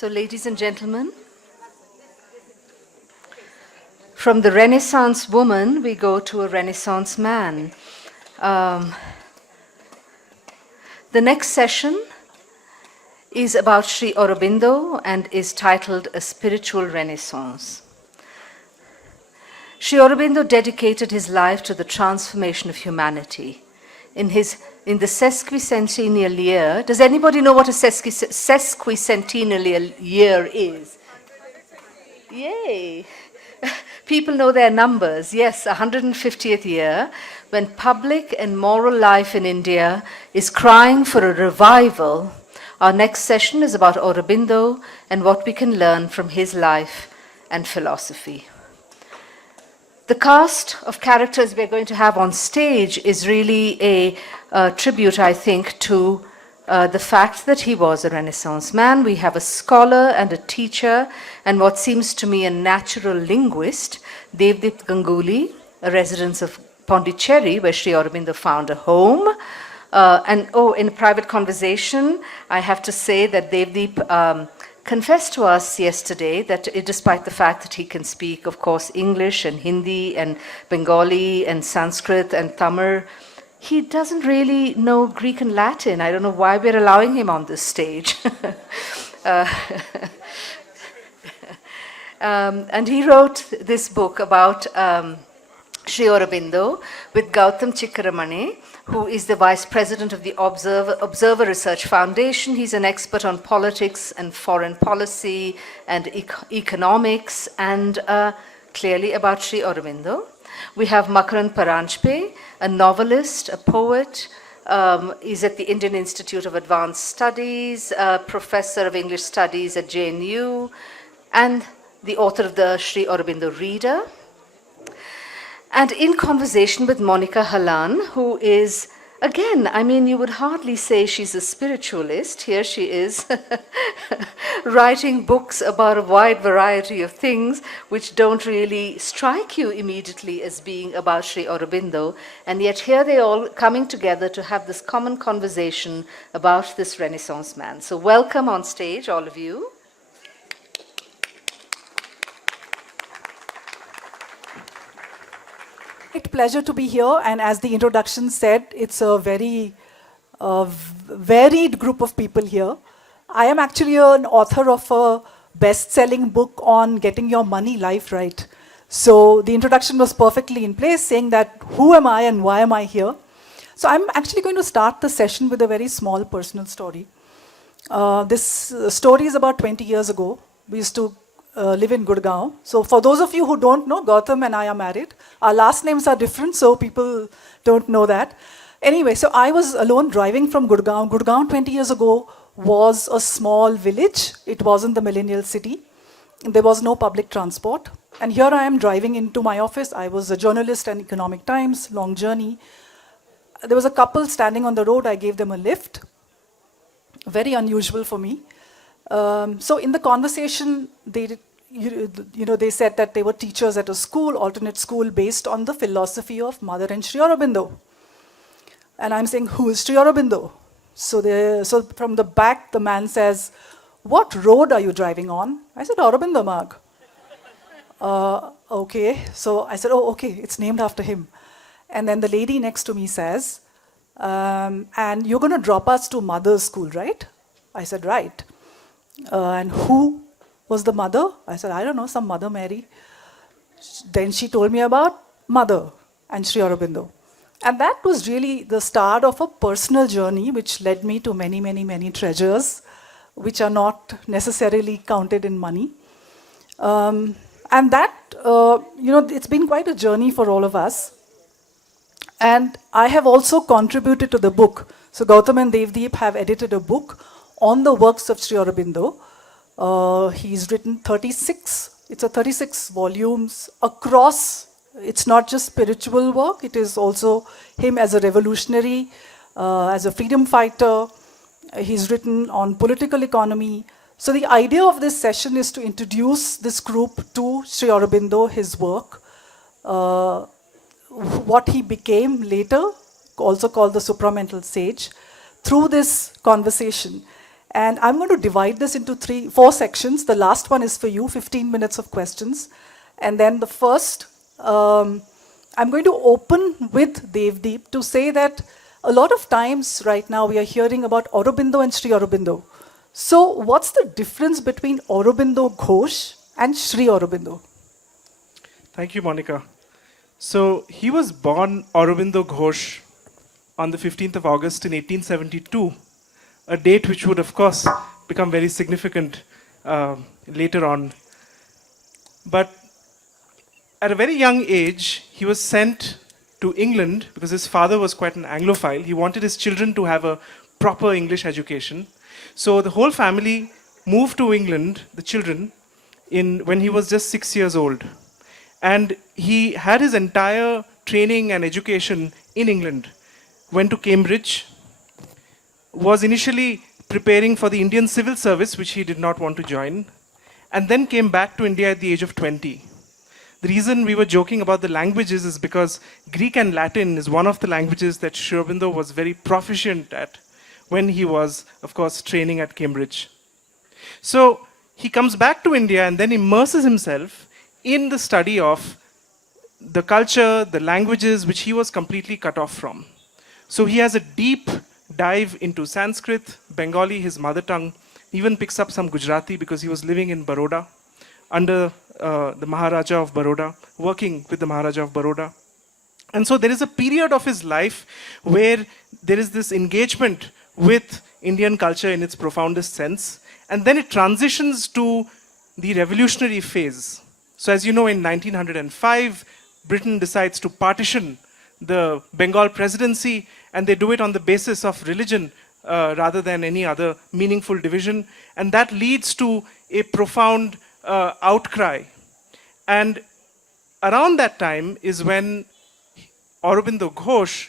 So, ladies and gentlemen, from the Renaissance woman, we go to a Renaissance man. The next session is about Sri Aurobindo and is titled A Spiritual Renaissance. Sri Aurobindo dedicated his life to the transformation of humanity. In the sesquicentennial year, does anybody know what a sesquicentennial year is? Yay! People know their numbers. Yes, 150th year, when public and moral life in India is crying for a revival. Our next session is about Aurobindo and what we can learn from his life and philosophy. The cast of characters we're going to have on stage is really a tribute, I think, to the fact that he was a Renaissance man. We have a scholar and a teacher and what seems to me a natural linguist, Devdip Ganguli, a resident of Pondicherry, where Sri Aurobindo found a home. In a private conversation, I have to say that Devdip confessed to us yesterday that despite the fact that he can speak, of course, English and Hindi and Bengali and Sanskrit and Tamil, he doesn't really know Greek and Latin. I don't know why we're allowing him on this stage. And he wrote this book about Sri Aurobindo with Gautam Chikermane, who is the Vice President of the Observer Research Foundation. He's an expert on politics and foreign policy and economics and clearly about Sri Aurobindo. We have Makarand Paranjape, a novelist, a poet, is at the Indian Institute of Advanced Studies, a professor of English Studies at JNU, and the author of the Sri Aurobindo Reader. And in conversation with Monika Halan, who is, again, I mean, you would hardly say she's a spiritualist. Here she is writing books about a wide variety of things which don't really strike you immediately as being about Sri Aurobindo. And yet here they're all coming together to have this common conversation about this Renaissance man. So welcome on stage, all of you. It's a pleasure to be here, and as the introduction said, it's a very varied group of people here. I am actually an author of a best-selling book on getting your money life right. So the introduction was perfectly in place, saying that who am I and why am I here? So I'm actually going to start the session with a very small personal story. This story is about 20 years ago. We used to live in Gurgaon. So for those of you who don't know, Gautam and I are married. Our last names are different, so people don't know that. Anyway, so I was alone driving from Gurgaon. Gurgaon 20 years ago was a small village. It wasn't the millennial city. There was no public transport. And here I am driving into my office. I was a journalist at Economic Times, long journey. There was a couple standing on the road. I gave them a lift. Very unusual for me. So in the conversation, they said that they were teachers at a school, alternate school, based on the philosophy of Mother and Sri Aurobindo. And I'm saying, who is Sri Aurobindo? So from the back, the man says, what road are you driving on? I said, Aurobindo Marg. Okay. So I said, oh, okay, it's named after him. And then the lady next to me says, and you're going to drop us to Mother's school, right? I said, right. And who was the mother? I said, I don't know, some Mother Mary. Then she told me about Mother and Sri Aurobindo. And that was really the start of a personal journey which led me to many, many, many treasures which are not necessarily counted in money. And that, it's been quite a journey for all of us. And I have also contributed to the book. So Gautam and Devdip have edited a book on the works of Sri Aurobindo. He's written 36, it's a 36 volumes across, it's not just spiritual work, it is also him as a revolutionary, as a freedom fighter. He's written on political economy. So the idea of this session is to introduce this group to Sri Aurobindo, his work, what he became later, also called the supramental sage, through this conversation. And I'm going to divide this into four sections. The last one is for you, 15 minutes of questions. And then the first, I'm going to open with Devdip to say that a lot of times right now we are hearing about Aurobindo and Sri Aurobindo. So what's the difference between Aurobindo Ghosh and Sri Aurobindo? Thank you, Monika. So he was born Aurobindo Ghosh on the 15th of August in 1872, a date which would, of course, become very significant later on. But at a very young age, he was sent to England because his father was quite an Anglophile. He wanted his children to have a proper English education. So the whole family moved to England, the children, when he was just 6 years old. And he had his entire training and education in England. Went to Cambridge, was initially preparing for the Indian Civil Service, which he did not want to join, and then came back to India at the age of 20. The reason we were joking about the languages is because Greek and Latin is one of the languages that Sri Aurobindo was very proficient at when he was, of course, training at Cambridge. So he comes back to India and then immerses himself in the study of the culture, the languages which he was completely cut off from. So he has a deep dive into Sanskrit, Bengali, his mother tongue, even picks up some Gujarati because he was living in Baroda under the Maharaja of Baroda, working with the Maharaja of Baroda. And so there is a period of his life where there is this engagement with Indian culture in its profoundest sense, and then it transitions to the revolutionary phase. So as you know, in 1905, Britain decides to partition the Bengal presidency, and they do it on the basis of religion rather than any other meaningful division. And that leads to a profound outcry. And around that time is when Aurobindo Ghosh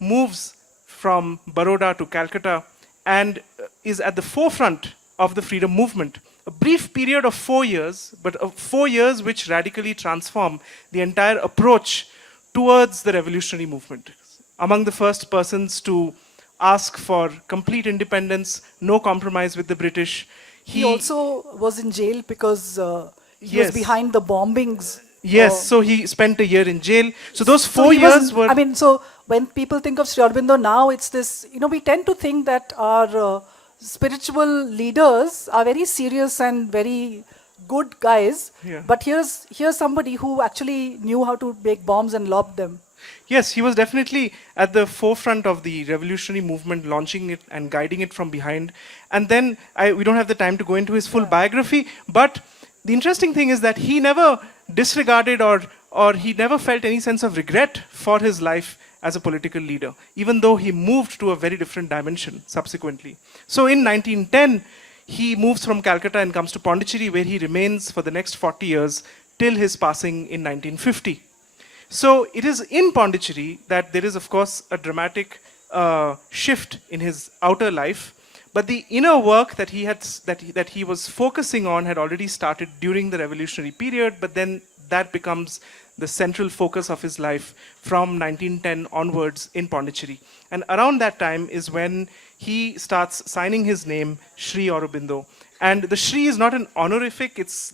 moves from Baroda to Calcutta and is at the forefront of the freedom movement. A brief period of 4 years, but 4 years which radically transform the entire approach towards the revolutionary movement. Among the first persons to ask for complete independence, no compromise with the British. He also was in jail because he Yes. was behind the bombings. Yes, so he spent a year in jail. So those 4 years were... I mean, so when people think of Sri Aurobindo now, it's this, we tend to think that our spiritual leaders are very serious and very good guys. Yeah. But here's somebody who actually knew how to make bombs and lob them. Yes, he was definitely at the forefront of the revolutionary movement, launching it and guiding it from behind. And then, we don't have the time to go into his full biography, but the interesting thing is that he never disregarded or he never felt any sense of regret for his life as a political leader, even though he moved to a very different dimension subsequently. So in 1910, he moves from Calcutta and comes to Pondicherry, where he remains for the next 40 years till his passing in 1950. So it is in Pondicherry that there is, of course, a dramatic shift in his outer life, but the inner work that he was focusing on had already started during the revolutionary period, but then that becomes the central focus of his life from 1910 onwards in Pondicherry. And around that time is when he starts signing his name, Sri Aurobindo. And the Shri is not an honorific, it's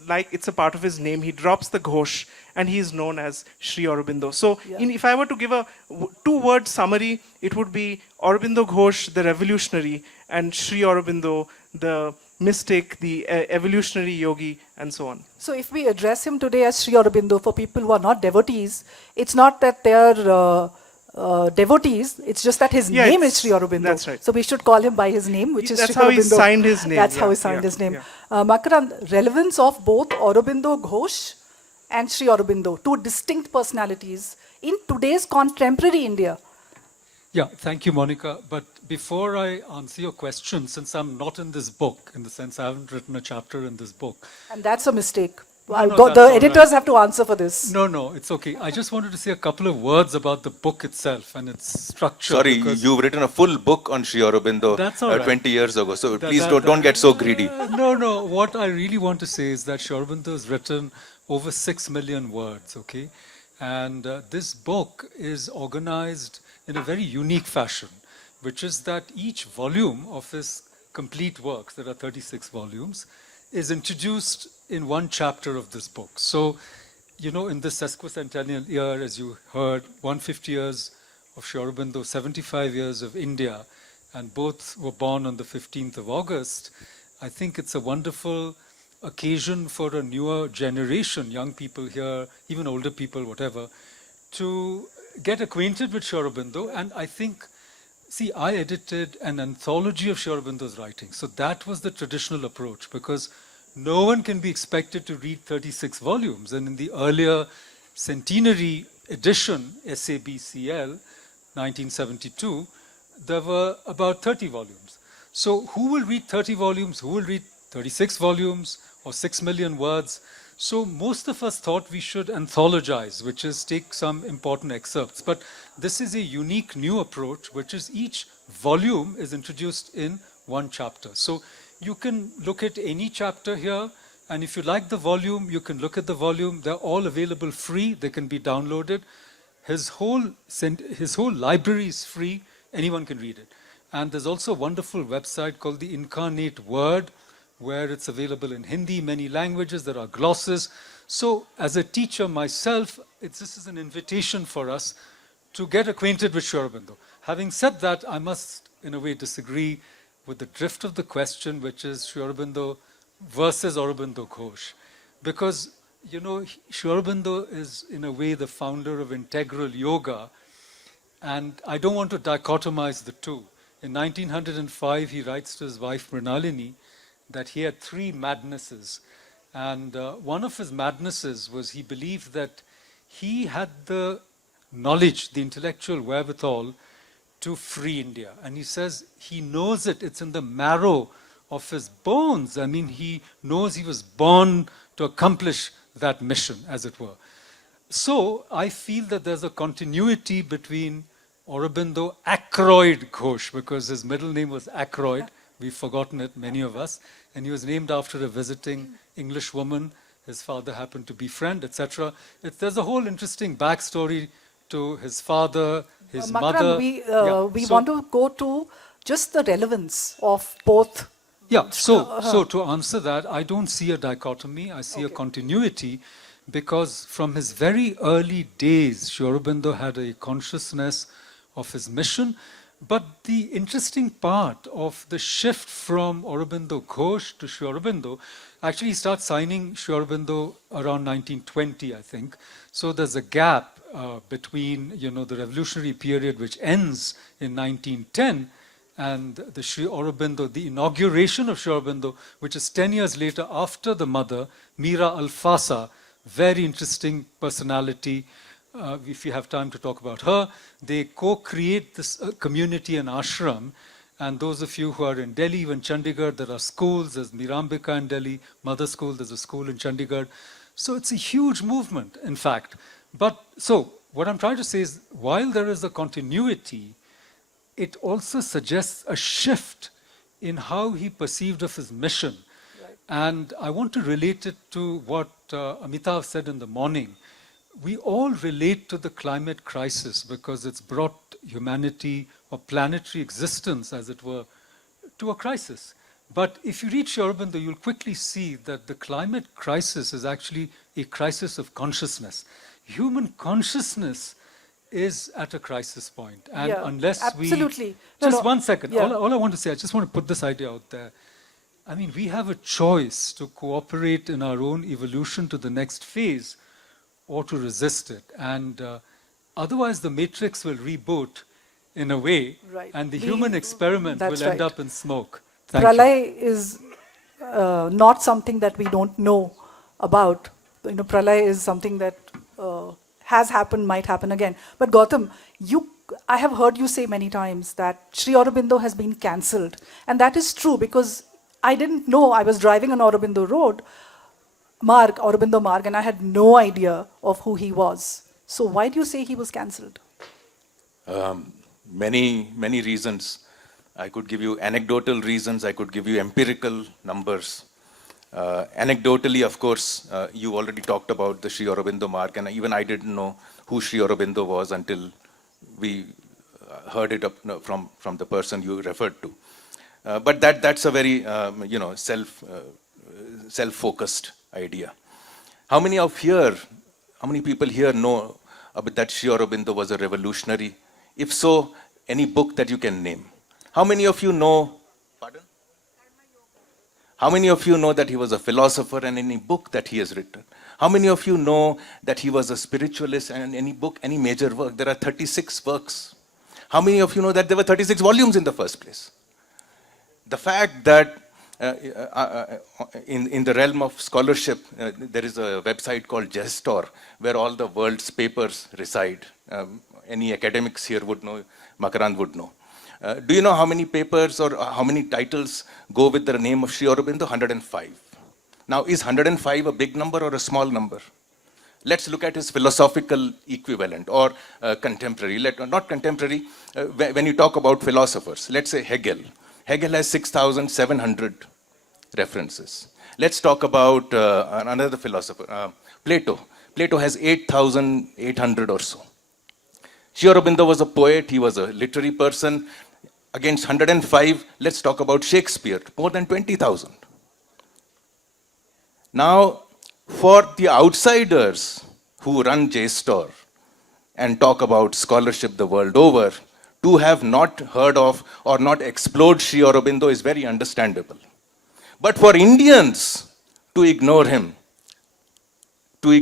a part of his name. He drops the Ghosh and he is known as Sri Aurobindo. So if I were to give a two-word summary, it would be Aurobindo Ghosh, the revolutionary, and Sri Aurobindo, the mystic, the evolutionary yogi, and so on. So if we address him today as Sri Aurobindo, for people who are not devotees, it's not that they are devotees, it's just that his name is Sri Aurobindo. That's right. So we should call him by his name, which is That's Sri how Aurobindo. he signed his name. That's how Yeah, he signed yeah, his name. yeah. Makarand, relevance of both Aurobindo Ghosh and Sri Aurobindo, two distinct personalities in today's contemporary India. Yeah, thank you, Monika. But before I answer your question, since I'm not in this book, in the sense I haven't written a chapter in this book. And that's a mistake. No, The that's all editors right. have to answer for this. No, it's okay. I just wanted to say a couple of words about the book itself and its structure. Sorry, because- you've written a full book on Sri Aurobindo That's all right. 20 years ago, so That- please that- don't get so greedy. No. What I really want to say is that Sri Aurobindo has written over 6 million words, okay? And this book is organized in a very unique fashion, which is that each volume of his complete works, there are 36 volumes, is introduced in one chapter of this book. So, you know, in this sesquicentennial year, as you heard, 150 years of Sri Aurobindo, 75 years of India, and both were born on the 15th of August, I think it's a wonderful occasion for a newer generation, young people here, even older people, whatever, to get acquainted with Sri Aurobindo. And I think, see, I edited an anthology of Sri Aurobindo's writings. So that was the traditional approach, because no one can be expected to read 36 volumes. And in the earlier centenary edition, SABCL, 1972, there were about 30 volumes. So who will read 30 volumes? Who will read 36 volumes or 6 million words? So most of us thought we should anthologize, which is take some important excerpts. But this is a unique new approach, which is each volume is introduced in one chapter. So you can look at any chapter here, and if you like the volume, you can look at the volume. They're all available free. They can be downloaded. His whole library is free. Anyone can read it. And there's also a wonderful website called The Incarnate Word, where it's available in Hindi, many languages. There are glosses. So as a teacher myself, this is an invitation for us to get acquainted with Sri Aurobindo. Having said that, I must, in a way, disagree with the drift of the question, which is Sri Aurobindo versus Aurobindo Ghosh. Because, you know, Sri Aurobindo is, in a way, the founder of integral yoga. And I don't want to dichotomize the two. In 1905, he writes to his wife, Mrinalini, that he had 3 madnesses. And one of his madnesses was he believed that he had the knowledge, the intellectual wherewithal to free India. And he says he knows it. It's in the marrow of his bones. I mean, he knows he was born to accomplish that mission, as it were. So I feel that there's a continuity between Aurobindo Ackroyd Ghosh, because his middle name was Ackroyd. We've forgotten it, many of us. And he was named after a visiting English woman. His father happened to befriend, etc. There's a whole interesting backstory to his father, his mother. Makarand, we want to go to just the relevance of both. Yeah, so to answer that, I don't see a dichotomy. I see a continuity, because from his very early days, Sri Aurobindo had a consciousness of his mission. But the interesting part of the shift from Aurobindo Ghosh to Sri Aurobindo, actually he starts signing Sri Aurobindo around 1920, I think. So there's a gap between, you know, the revolutionary period, which ends in 1910, and the Sri Aurobindo, the inauguration of Sri Aurobindo, which is 10 years later after the mother, Mira Alfasa, very interesting personality. If you have time to talk about her, they co-create this community and ashram. And those of you who are in Delhi, even Chandigarh, there are schools. There's Mirambika in Delhi, Mother School. There's a school in Chandigarh. So it's a huge movement, in fact. But so what I'm trying to say is, while there is a continuity, it also suggests a shift in how he perceived of his mission. Right. And I want to relate it to what Amitav said in the morning. We all relate to the climate crisis because it's brought humanity or planetary existence, as it were, to a crisis. But if you read Sri Aurobindo, you'll quickly see that the climate crisis is actually a crisis of consciousness. Human consciousness is at a crisis point. And unless absolutely. we... Just one second. Yeah. All I want to say, I just want to put this idea out there. I mean, we have a choice to cooperate in our own evolution to the next phase, or to resist it. And otherwise the matrix will reboot in a way, and the human experiment will end up in smoke. Pralay is not something that we don't know about. You know, Pralay is something that has happened, might happen again. But Gautam, I have heard you say many times that Sri Aurobindo has been cancelled. And that is true, because I didn't know. I was driving on Aurobindo Road, Aurobindo Marg, and I had no idea of who he was. So why do you say he was cancelled? Many reasons. I could give you anecdotal reasons. I could give you empirical numbers. Anecdotally, of course, you already talked about the Sri Aurobindo Marg, and even I didn't know who Sri Aurobindo was until we heard it from the person you referred to. But that's a very, self-focused idea. How many people here know that Sri Aurobindo was a revolutionary? If so, any book that you can name. How many of you know, pardon? How many of you know that he was a philosopher and any book that he has written? How many of you know that he was a spiritualist and any book, any major work? There are 36 works. How many of you know that there were 36 volumes in the first place? The fact that in the realm of scholarship, there is a website called Gestor, where all the world's papers reside. Any academics here would know, Makarand would know. Do you know how many papers or how many titles go with the name of Sri Aurobindo? 105. Now, is 105 a big number or a small number? Let's look at his philosophical equivalent or contemporary. Not contemporary, when you talk about philosophers, let's say Hegel. Hegel has 6,700 references. Let's talk about another philosopher, Plato. Plato has 8,800 or so. Sri Aurobindo was a poet, he was a literary person. Against 105, let's talk about Shakespeare, more than 20,000. Now, for the outsiders who run JSTOR and talk about scholarship the world over, to have not heard of or not explored Sri Aurobindo is very understandable. But for Indians to ignore him, to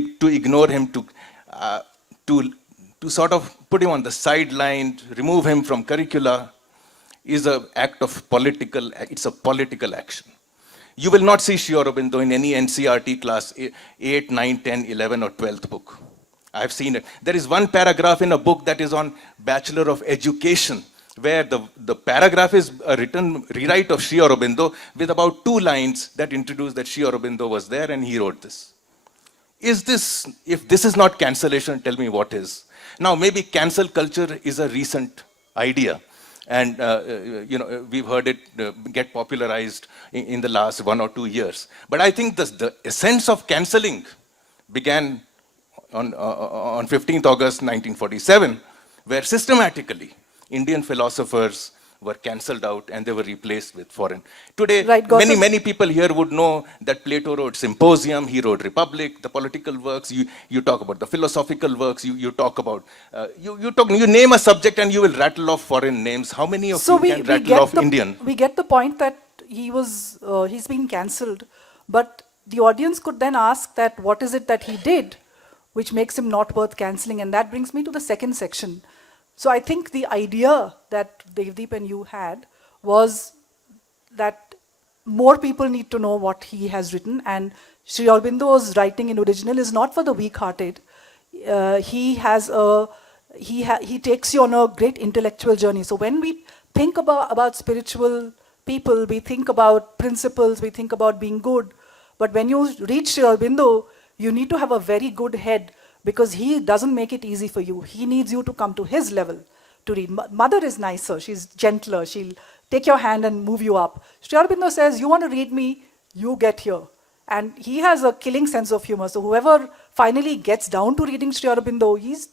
sort of put him on the sideline, remove him from curricula, is an act of it's a political action. You will not see Sri Aurobindo in any NCERT class 8, 9, 10, 11 or 12th book. I've seen it. There is one paragraph in a book that is on Bachelor of Education, where the paragraph is a written rewrite of Sri Aurobindo with about 2 lines that introduce that Sri Aurobindo was there and he wrote this. If this is not cancellation, tell me what is. Now, maybe cancel culture is a recent idea. And, we've heard it get popularized in the last 1 or 2 years. But I think the essence of cancelling began on 15th August 1947, where systematically Indian philosophers were cancelled out and they were replaced with foreign. Today, Right, many people here would know that Plato wrote Symposium, he wrote Republic, the political works, you talk about the philosophical works, you talk about, you name a subject and you will rattle off foreign names. How many of you can rattle off Indian? We get the point that he's been cancelled, but the audience could then ask that what is it that he did which makes him not worth cancelling, and that brings me to the second section. So I think the idea that Devdip and you had was that more people need to know what he has written, and Sri Aurobindo's writing in original is not for the weak-hearted. He takes you on a great intellectual journey. So when we think about spiritual people, we think about principles, we think about being good. But when you read Sri Aurobindo, you need to have a very good head, because he doesn't make it easy for you. He needs you to come to his level to read. Mother is nicer, she's gentler, she'll take your hand and move you up. Sri Aurobindo says, you want to read me, you get here. And he has a killing sense of humor. So whoever finally gets down to reading Sri Aurobindo, he's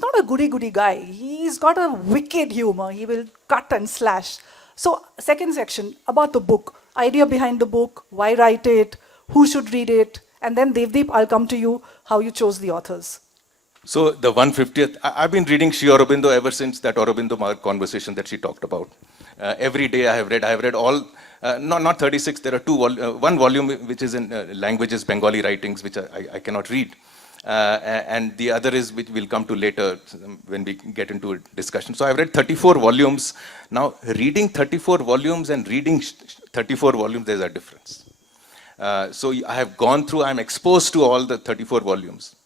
not a goody-goody guy. He's got a wicked humor. He will cut and slash. So second section, about the book. Idea behind the book, why write it, who should read it, and then Devdip, I'll come to you, how you chose the authors. So the 150th, I've been reading Sri Aurobindo ever since that Aurobindo Marg conversation that she talked about. Every day I have read all, not 36, there are one volume which is in languages, Bengali writings, which I cannot read. And the other is, which we'll come to later when we get into a discussion. So I've read 34 volumes. Now, reading 34 volumes and reading 34 volumes, there's a difference. So I have gone through, I'm exposed to all the 34 volumes.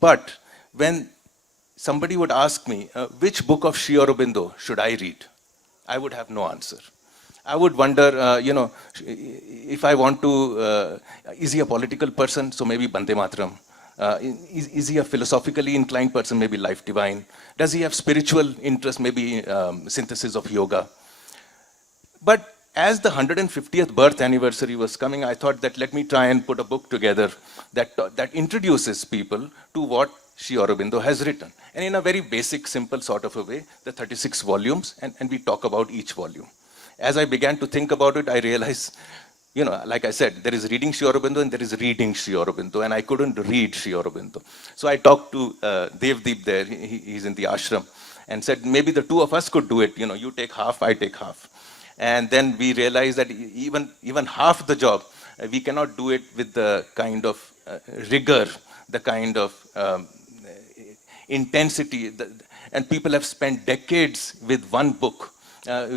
But when somebody would ask me, which book of Sri Aurobindo should I read? I would have no answer. I would wonder, if I want to, is he a political person? So maybe Bande Mataram. Is he a philosophically inclined person? Maybe Life Divine. Does he have spiritual interest? Maybe Synthesis of Yoga. But as the 150th birth anniversary was coming, I thought that let me try and put a book together that introduces people to what Sri Aurobindo has written. And in a very basic, simple sort of a way, the 36 volumes, and we talk about each volume. as I began to think about it, I realized, like I said, there is reading Sri Aurobindo and there is reading Sri Aurobindo, and I couldn't read Sri Aurobindo. So I talked to Devdip there, he's in the ashram, and said, maybe the two of us could do it. You take half, I take half. And then we realized that even half the job, we cannot do it with the kind of rigor, the kind of intensity, and people have spent decades with one book.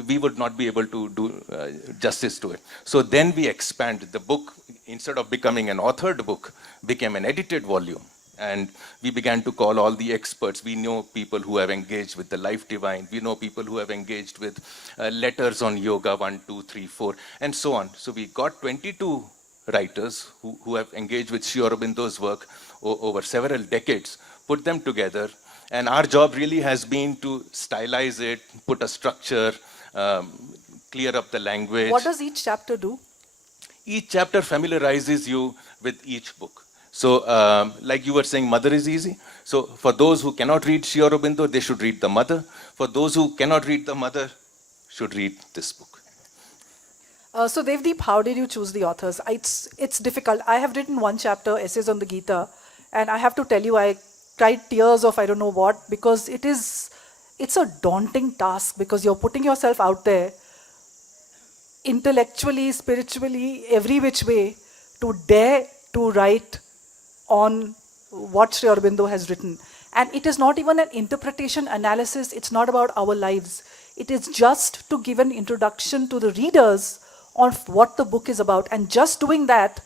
We would not be able to do justice to it. So then we expand. The book, instead of becoming an authored book, became an edited volume. And we began to call all the experts. We know people who have engaged with the life divine. We know people who have engaged with letters on yoga 1, 2, 3, 4, and so on. So we got 22 writers who have engaged with Sri Aurobindo's work over several decades, put them together. And our job really has been to stylize it, put a structure, clear up the language. What does each chapter do? Each chapter familiarizes you with each book. So, like you were saying, Mother is easy. So, for those who cannot read Sri Aurobindo, they should read the Mother. For those who cannot read the Mother, should read this book. So Devdip, how did you choose the authors? It's difficult. I have written one chapter, Essays on the Gita, and I have to tell you, I cried tears of I don't know what, because it's a daunting task, because you're putting yourself out there intellectually, spiritually, every which way, to dare to write on what Sri Aurobindo has written. And it is not even an interpretation analysis, it's not about our lives. It is just to give an introduction to the readers on what the book is about. And just doing that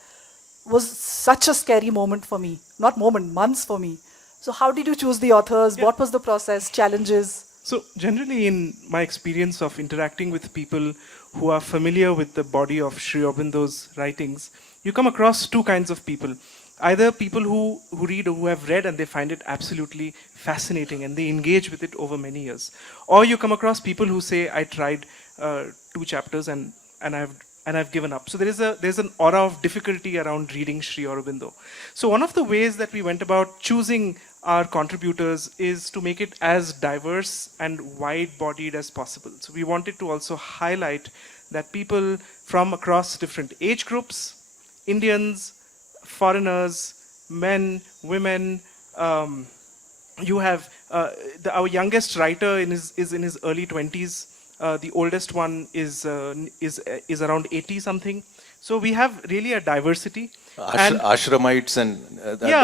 was such a scary moment for me. Not moment, months for me. So how did you choose the authors? Yeah. What was the process, challenges? So generally in my experience of interacting with people who are familiar with the body of Sri Aurobindo's writings, you come across two kinds of people. Either people who read or who have read and they find it absolutely fascinating and they engage with it over many years. Or you come across people who say, I tried 2 chapters and I've given up. So there's an aura of difficulty around reading Sri Aurobindo. So one of the ways that we went about choosing our contributors is to make it as diverse and wide-bodied as possible. So we wanted to also highlight that people from across different age groups, Indians, foreigners, men, women, you have our youngest writer is in his early 20s. The oldest one is around 80 something. So we have really a diversity. Ashramites and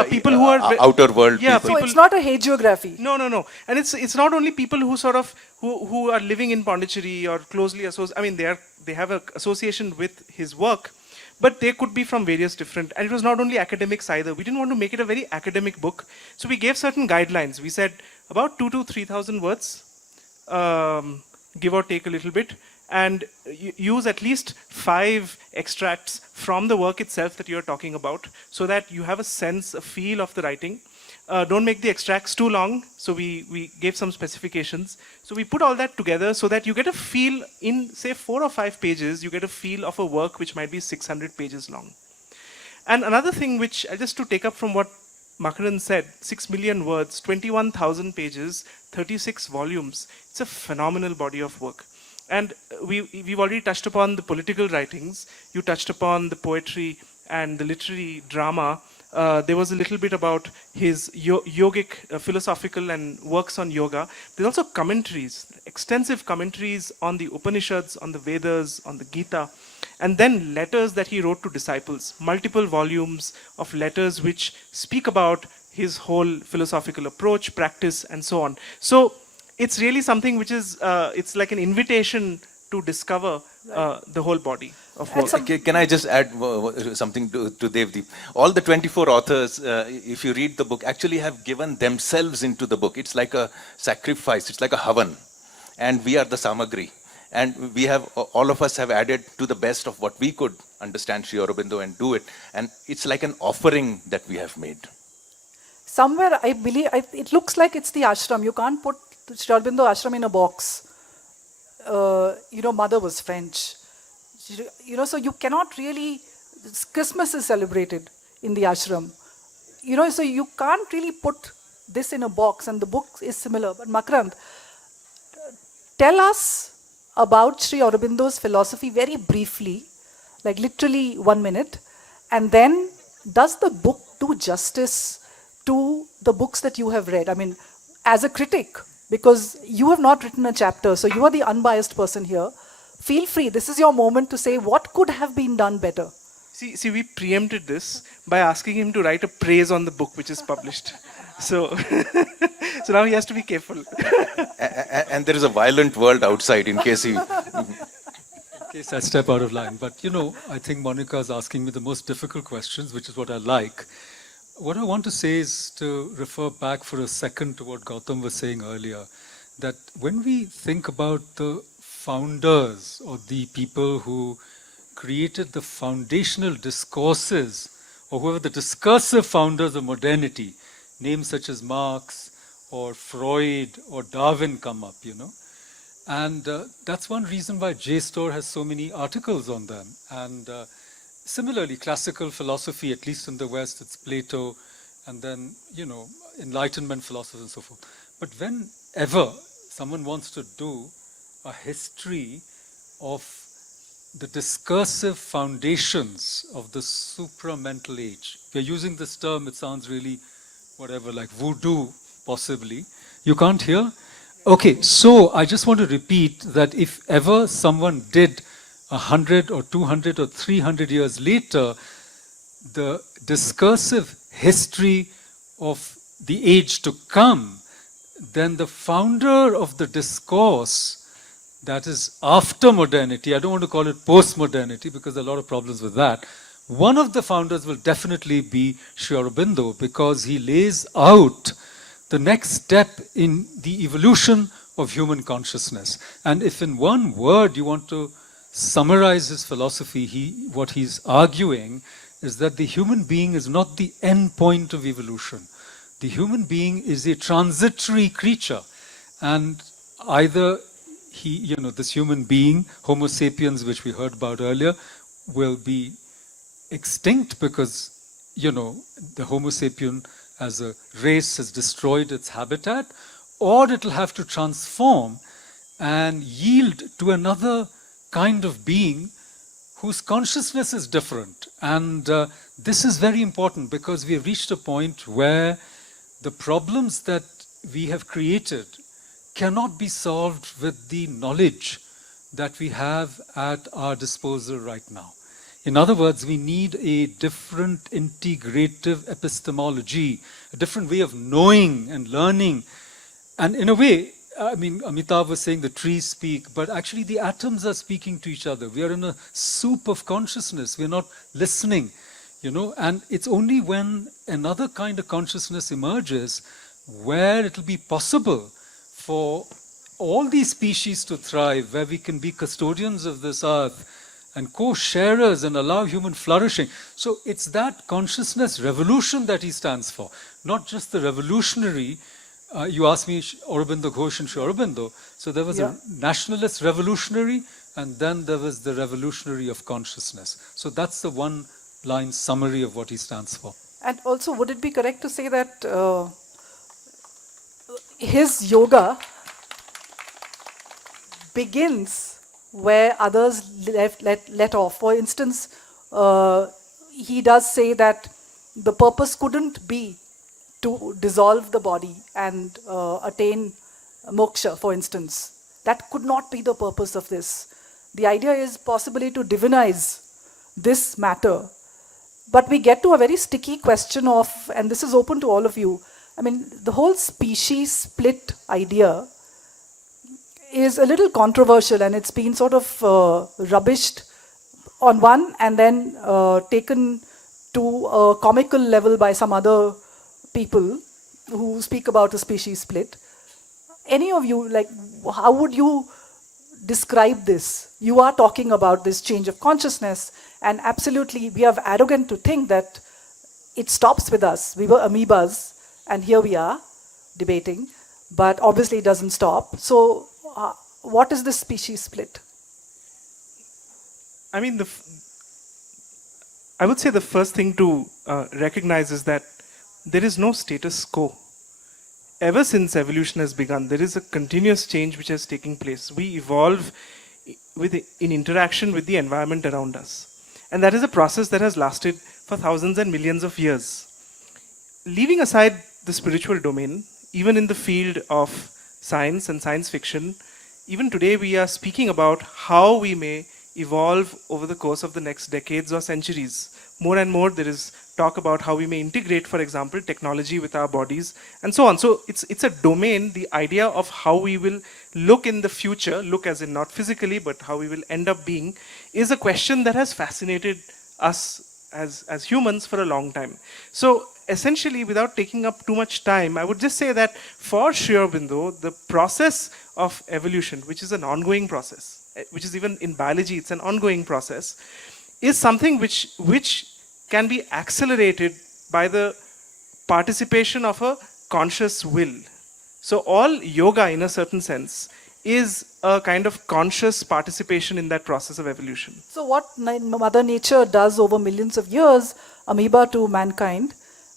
people who are outer world yeah, people. So it's not a hagiography. No. And it's not only people who sort of who are living in Pondicherry or closely associated. I mean, they have an association with his work, but they could be from various different. And it was not only academics either. We didn't want to make it a very academic book, so we gave certain guidelines. We said about 2,000 to 3,000 words, give or take a little bit, and use at least 5 extracts from the work itself that you're talking about, so that you have a sense, a feel of the writing. Don't make the extracts too long, so we gave some specifications. So we put all that together so that you get a feel in, say, 4 or 5 pages, you get a feel of a work which might be 600 pages long. And another thing which, just to take up from what Makarand said, 6 million words, 21,000 pages, 36 volumes. It's a phenomenal body of work. And we've already touched upon the political writings. You touched upon the poetry and the literary drama. There was a little bit about his yogic, philosophical and works on yoga. There's also commentaries, extensive commentaries on the Upanishads, on the Vedas, on the Gita, and then letters that he wrote to disciples, multiple volumes of letters which speak about his whole philosophical approach, practice, and so on. So it's really something which is, it's like an invitation to discover the whole body of work. Can I just add something to Devdip? All the 24 authors, if you read the book, actually have given themselves into the book. It's like a sacrifice, it's like a havan. And we are the samagri. And we have, all of us have added to the best of what we could understand Sri Aurobindo and do it. And it's like an offering that we have made. Somewhere, I believe, it looks like it's the ashram. You can't put Sri Aurobindo ashram in a box. Mother was French. So you cannot really, Christmas is celebrated in the ashram. So you can't really put this in a box, and the book is similar. But Makarand, tell us about Sri Aurobindo's philosophy very briefly, like literally 1 minute, and then does the book do justice to the books that you have read? I mean, as a critic, because you have not written a chapter, so you are the unbiased person here. Feel free, this is your moment to say what could have been done better. See, we preempted this by asking him to write a praise on the book which is published. So, so now he has to be careful. And there is a violent world outside in case he... In case I step out of line. But, I think Monika is asking me the most difficult questions, which is what I like. What I want to say is to refer back for a second to what Gautam was saying earlier, that when we think about the founders or the people who created the foundational discourses, or whoever the discursive founders of modernity, names such as Marx or Freud or Darwin come up, And that's one reason why JSTOR has so many articles on them. And similarly, classical philosophy, at least in the West, it's Plato, and then, Enlightenment philosophers and so forth. But whenever someone wants to do a history of the discursive foundations of the supramental age, we're using this term, it sounds really whatever, like voodoo, possibly. You can't hear? Okay, so I just want to repeat that if ever someone did 100 or 200 or 300 years later, the discursive history of the age to come, then the founder of the discourse that is after modernity, I don't want to call it post-modernity because there are a lot of problems with that, one of the founders will definitely be Sri Aurobindo, because he lays out the next step in the evolution of human consciousness. And if in one word you want to summarize his philosophy, what he's arguing is that the human being is not the end point of evolution. The human being is a transitory creature. And either this human being, Homo sapiens, which we heard about earlier, will be extinct because, the Homo sapien as a race has destroyed its habitat, or it'll have to transform and yield to another kind of being whose consciousness is different. And this is very important because we have reached a point where the problems that we have created cannot be solved with the knowledge that we have at our disposal right now. In other words, we need a different integrative epistemology, a different way of knowing and learning. And in a way, Amitabh was saying the trees speak, but actually the atoms are speaking to each other. We are in a soup of consciousness. We're not listening, and it's only when another kind of consciousness emerges where it'll be possible for all these species to thrive, where we can be custodians of this earth and co-sharers and allow human flourishing. So it's that consciousness revolution that he stands for, not just the revolutionary. You asked me Aurobindo Ghosh and Sri Aurobindo. So there was a nationalist revolutionary, and then there was the revolutionary of consciousness. So that's the one-line summary of what he stands for. And also, would it be correct to say that his yoga begins where others let off? For instance, he does say that the purpose couldn't be to dissolve the body and attain moksha, for instance. That could not be the purpose of this. The idea is possibly to divinize this matter. But we get to a very sticky question of, and this is open to all of you, the whole species split idea is a little controversial, and it's been sort of rubbished on one and then taken to a comical level by some other people who speak about a species split. Any of you, how would you describe this? You are talking about this change of consciousness, and absolutely we are arrogant to think that it stops with us. We were amoebas, and here we are debating, but obviously it doesn't stop. So what is this species split? I would say the first thing to recognize is that there is no status quo. Ever since evolution has begun, there is a continuous change which is taking place. We evolve in interaction with the environment around us. And that is a process that has lasted for thousands and millions of years. Leaving aside the spiritual domain, even in the field of science and science fiction, even today we are speaking about how we may evolve over the course of the next decades or centuries. More and more there is talk about how we may integrate, for example, technology with our bodies and so on. So it's a domain, the idea of how we will look in the future, look as in not physically, but how we will end up being, is a question that has fascinated us as humans for a long time. So essentially, without taking up too much time, I would just say that for Sri Aurobindo, the process of evolution, which is an ongoing process, which is even in biology, it's an ongoing process, is something which can be accelerated by the participation of a conscious will. So all yoga, in a certain sense, is a kind of conscious participation in that process of evolution. So what Mother Nature does over millions of years, amoeba to mankind,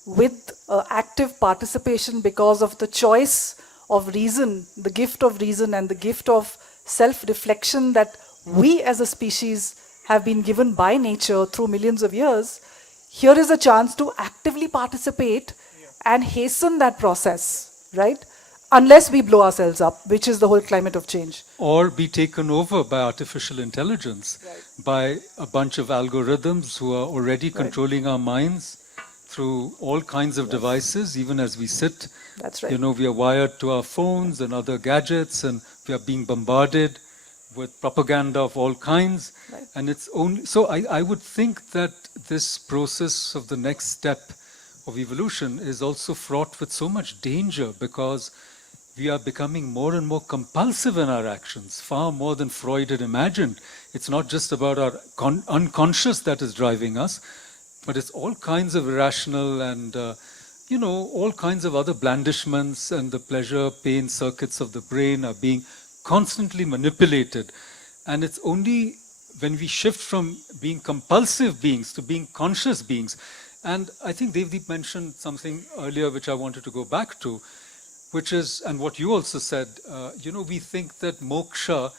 with active participation because of the choice of reason, the gift of reason and the gift of self-reflection that we as a species have been given by nature through millions of years, here is a chance to actively participate and hasten that process, right? Unless we blow ourselves up, which is the whole climate of change. Or be taken over by artificial intelligence, by a bunch of algorithms who are already controlling our minds through all kinds of devices, even as we sit. That's right. You know, we are wired to our phones and other gadgets, and we are being bombarded with propaganda of all kinds. Right. And it's only, so I would think that this process of the next step of evolution is also fraught with so much danger, because we are becoming more and more compulsive in our actions, far more than Freud had imagined. It's not just about our unconscious that is driving us, but it's all kinds of irrational and, you know, all kinds of other blandishments, and the pleasure, pain circuits of the brain are being constantly manipulated. And it's only when we shift from being compulsive beings to being conscious beings. And I think Devdip mentioned something earlier which I wanted to go back to, which is, and what you also said, you know, we think that moksha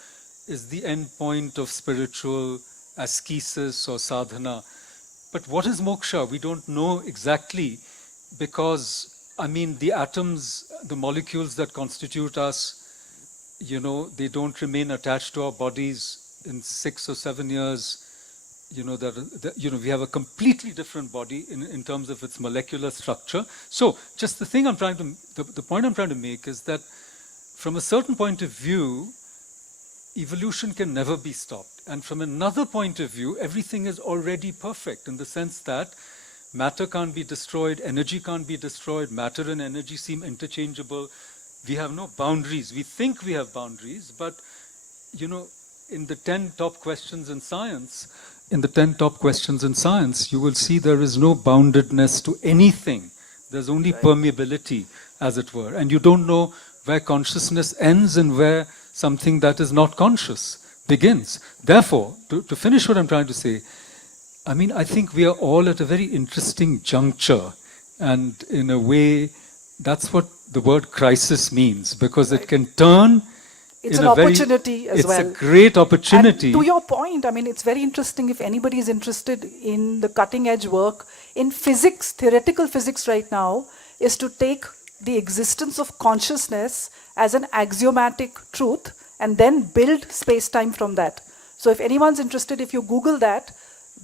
is the end point of spiritual ascesis or sadhana. But what is moksha? We don't know exactly, because, I mean, the atoms, the molecules that constitute us, you know, they don't remain attached to our bodies in 6 or 7 years. You know, you know, we have a completely different body in terms of its molecular structure. So just the thing I'm trying to, the point I'm trying to make is that from a certain point of view, evolution can never be stopped. And from another point of view, everything is already perfect in the sense that matter can't be destroyed, energy can't be destroyed, matter and energy seem interchangeable. We have no boundaries. We think we have boundaries, but, you know, in the 10 top questions in science, you will see there is no boundedness to anything. There's only permeability, as it were. And you don't know where consciousness ends and where something that is not conscious begins. Therefore, to finish what I'm trying to say, I mean, I think we are all at a very interesting juncture. And in a way, that's what the word crisis means, because it can turn. It's an opportunity as well. It's a great opportunity. And to your point, I mean, it's very interesting if anybody is interested in the cutting edge work in physics, theoretical physics right now, is to take the existence of consciousness as an axiomatic truth and then build space-time from that. So if anyone's interested, if you Google that,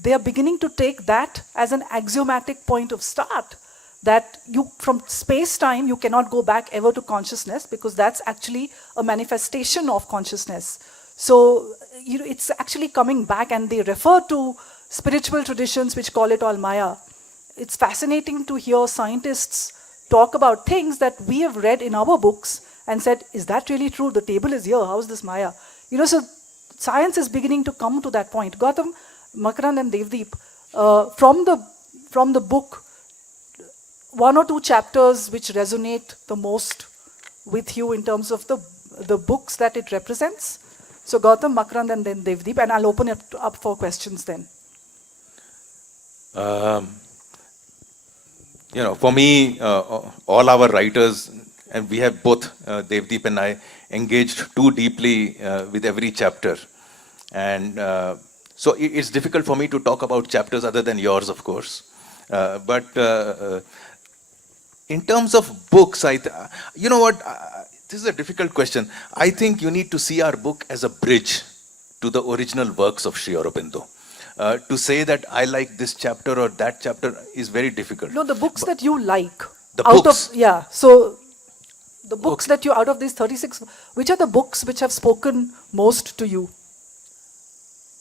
they are beginning to take that as an axiomatic point of start. That you, from space-time, you cannot go back ever to consciousness, because that's actually a manifestation of consciousness. So, you know, it's actually coming back, and they refer to spiritual traditions which call it all Maya. It's fascinating to hear scientists talk about things that we have read in our books and said, is that really true? The table is here, how is this Maya? You know, so science is beginning to come to that point. Gautam, Makarand and Devdip, from the book, 1 or 2 chapters which resonate the most with you in terms of the books that it represents. So Gautam, Makarand and then Devdip, and I'll open it up for questions then. You know, for me, all our writers, and we have both, Devdip and I, engaged too deeply with every chapter. And so it's difficult for me to talk about chapters other than yours, of course. But in terms of books, you know what? This is a difficult question. I think you need to see our book as a bridge to the original works of Sri Aurobindo. To say that I like this chapter or that chapter is very difficult. No, the books that you like. The out books? Of, yeah. So the books that you, out of these 36, which are the books which have spoken most to you?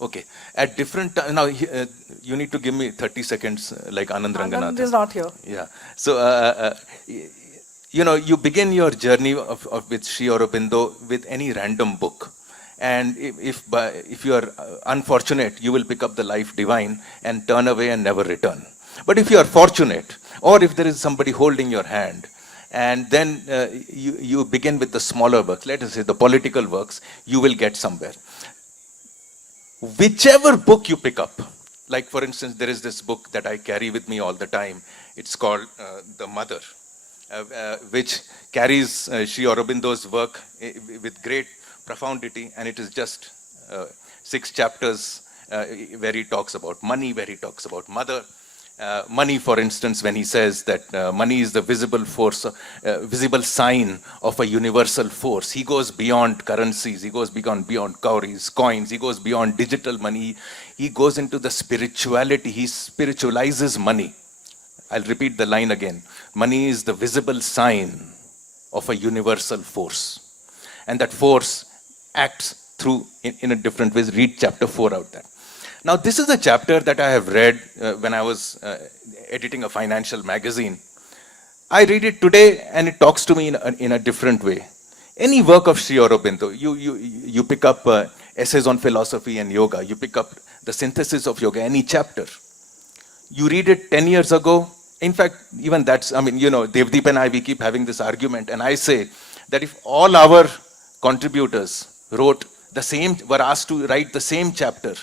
Okay. At different times, now you need to give me 30 seconds like Anand Ranganathan. Anand is not here. Yeah. So, you know, you begin your journey with Sri Aurobindo with any random book. And if you are unfortunate, you will pick up the Life Divine and turn away and never return. But if you are fortunate, or if there is somebody holding your hand, and then you begin with the smaller works, let us say the political works, you will get somewhere. Whichever book you pick up, like for instance, there is this book that I carry with me all the time. It's called The Mother, which carries Sri Aurobindo's work with great profundity, and it is just 6 chapters where he talks about money, where he talks about mother. Money, for instance, when he says that money is the visible force, visible sign of a universal force. He goes beyond currencies, he goes beyond cowries, coins, he goes beyond digital money. He goes into the spirituality, he spiritualizes money. I'll repeat the line again. Money is the visible sign of a universal force. And that force acts through in a different ways. Read chapter 4 out there. Now, this is a chapter that I have read when I was editing a financial magazine. I read it today and it talks to me in a different way. Any work of Sri Aurobindo, you pick up essays on philosophy and yoga, you pick up the synthesis of yoga, any chapter. You read it 10 years ago. In fact, even that's, I mean, you know, Devdip and I, we keep having this argument, and I say that if all our contributors wrote the same, were asked to write the same chapter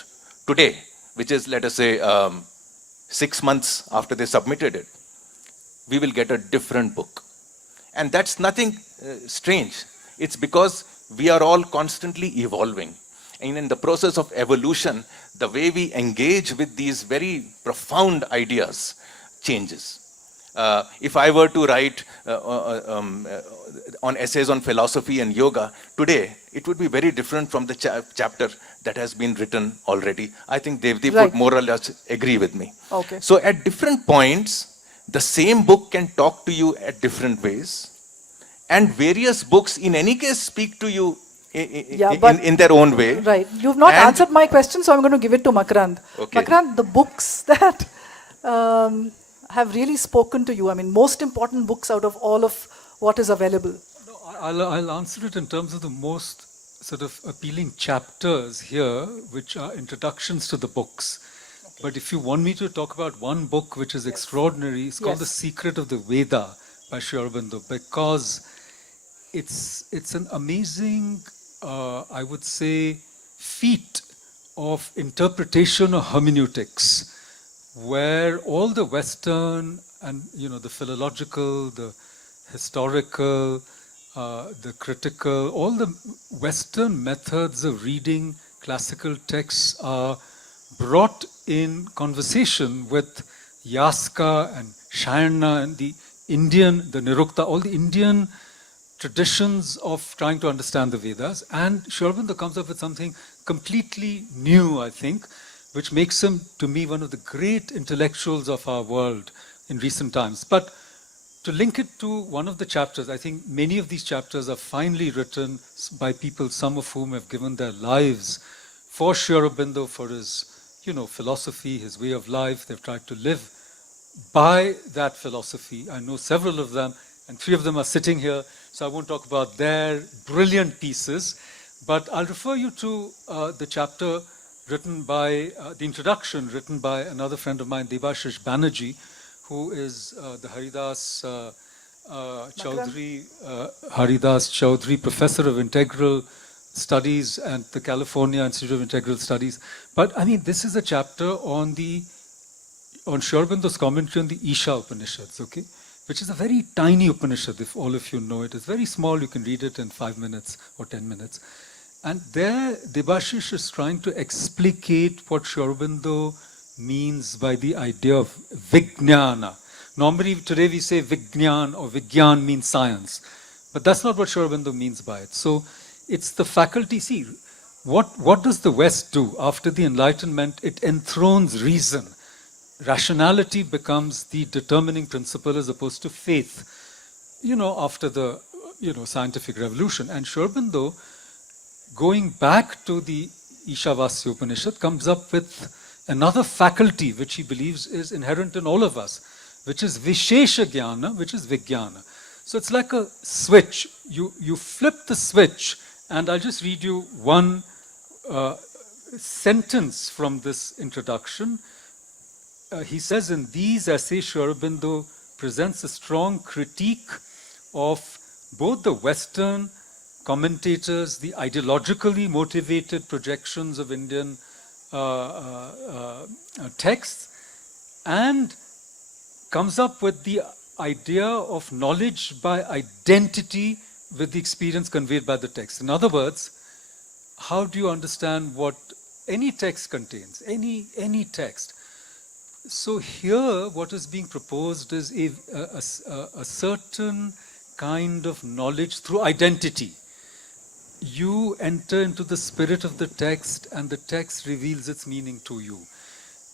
today, which is, let us say, 6 months after they submitted it, we will get a different book. And that's nothing strange. It's because we are all constantly evolving. And in the process of evolution, the way we engage with these very profound ideas changes. If I were to write on essays on philosophy and yoga today, it would be very different from the chapter that has been written already. I think Devdip would more or less agree with me. Okay. So at different points, the same book can talk to you at different ways, and various books in any case speak to you in their own way. Right. You've not answered my question, so I'm going to give it to Makarand. Okay. Makarand, the books that have really spoken to you, I mean, most important books out of all of what is available. No, I'll answer it in terms of the most sort of appealing chapters here, which are introductions to the books. Okay. But if you want me to talk about one book which is extraordinary, it's called The Secret of the Veda by Sri Aurobindo, because it's an amazing, I would say, feat of interpretation or hermeneutics, where all the Western and, you know, the philological, the historical, the critical, all the Western methods of reading classical texts are brought in conversation with Yaska and Shayana and the Indian, the Nirukta, all the Indian traditions of trying to understand the Vedas. And Sri Aurobindo comes up with something completely new, I think, which makes him, to me, one of the great intellectuals of our world in recent times. But to link it to one of the chapters, I think many of these chapters are finely written by people, some of whom have given their lives for Sri Aurobindo, for his, you know, philosophy, his way of life. They've tried to live by that philosophy. I know several of them, and 3 of them are sitting here, so I won't talk about their brilliant pieces, but I'll refer you to the chapter written by, the introduction written by another friend of mine, Debashish Banerjee, who is the Haridas Chaudhary Professor of Integral Studies at the California Institute of Integral Studies. But I mean, this is a chapter on Sri Aurobindo's commentary on the Isha Upanishads, okay? Which is a very tiny Upanishad, if all of you know it. It's very small, you can read it in 5 minutes or 10 minutes. And there, Debashish is trying to explicate what Sri Aurobindo means by the idea of Vijnana. Normally, today we say Vijnan or Vigyan means science. But that's not what Sri Aurobindo means by it. So it's the faculty. See, what does the West do? After the Enlightenment, it enthrones reason. Rationality becomes the determining principle as opposed to faith, after the, scientific revolution. And Sri Aurobindo, going back to the Ishavasya Upanishad, comes up with another faculty which he believes is inherent in all of us, which is Vishesha Jnana, which is Vijnana. So it's like a switch. You flip the switch, and I'll just read you one sentence from this introduction. He says, in these essays, Sri Aurobindo presents a strong critique of both the Western commentators, the ideologically motivated projections of Indian texts, and comes up with the idea of knowledge by identity with the experience conveyed by the text. In other words, how do you understand what any text contains, any text? So here, what is being proposed is a certain kind of knowledge through identity. You enter into the spirit of the text, and the text reveals its meaning to you.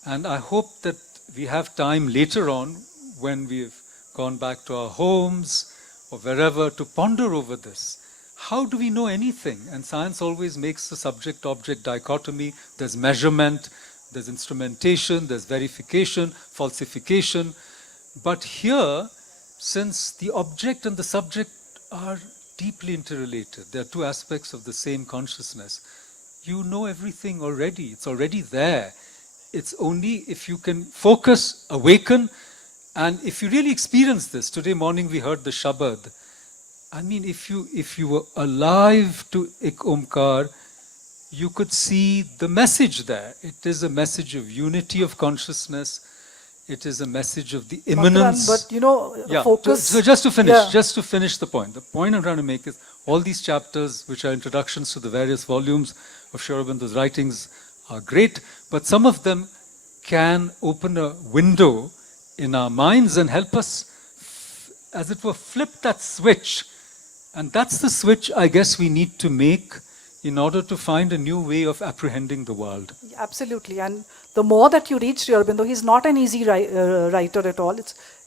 And I hope that we have time later on, when we've gone back to our homes or wherever, to ponder over this. How do we know anything? And science always makes the subject-object dichotomy. There's measurement, there's instrumentation, there's verification, falsification. But here, since the object and the subject are deeply interrelated, there are two aspects of the same consciousness, you know everything already. It's already there. It's only if you can focus, awaken, and if you really experience this. Today morning we heard the Shabad. I mean, if you were alive to Ik Omkar, you could see the message there. It is a message of unity of consciousness. It is a message of the immanence. Makarand, but focus. So just to finish the point. The point I'm trying to make is all these chapters, which are introductions to the various volumes of Sri Aurobindo's writings, are great, but some of them can open a window in our minds and help us, as it were, flip that switch. And that's the switch I guess we need to make in order to find a new way of apprehending the world. Absolutely. And the more that you read Sri Aurobindo, he's not an easy writer at all.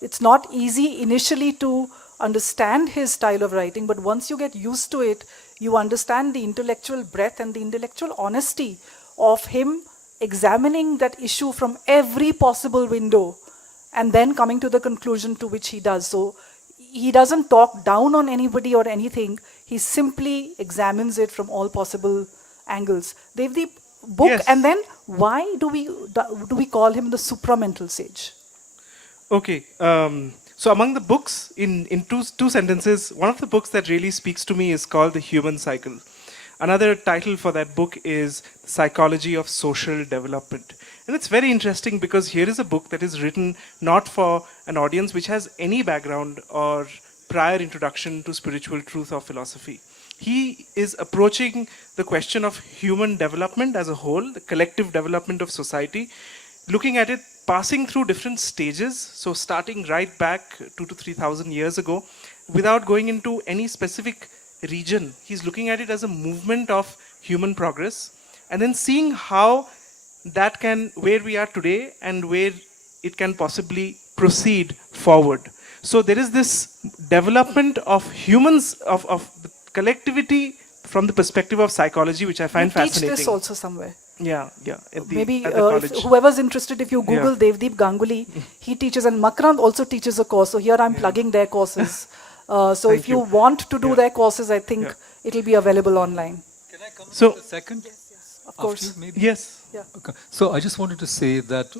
It's not easy initially to understand his style of writing, but once you get used to it, you understand the intellectual breadth and the intellectual honesty of him examining that issue from every possible window and then coming to the conclusion to which he does. So he doesn't talk down on anybody or anything. He simply examines it from all possible angles. Devdip, book, Yes. and then why do we call him the supramental sage? Okay. So among the books, in two sentences, one of the books that really speaks to me is called The Human Cycle. Another title for that book is Psychology of Social Development. And it's very interesting because here is a book that is written not for an audience which has any background or prior introduction to spiritual truth or philosophy. He is approaching the question of human development as a whole, the collective development of society, looking at it, passing through different stages, so starting right back 2,000 to 3,000 years ago, without going into any specific region. He's looking at it as a movement of human progress, and then seeing how that can, where we are today and where it can possibly proceed forward. So there is this development of humans, of the collectivity from the perspective of psychology, which I find You teach fascinating. this also somewhere. Yeah. Maybe at the college. whoever's interested, if you Google Devdip Ganguli, he teaches, and Makarand also teaches a course. So here I'm plugging their courses. So Thank if you you. want to do their courses, I think it'll be available online. Can I come So- in a second? Of course. After you, maybe? Yes. Yeah. Okay. So I just wanted to say that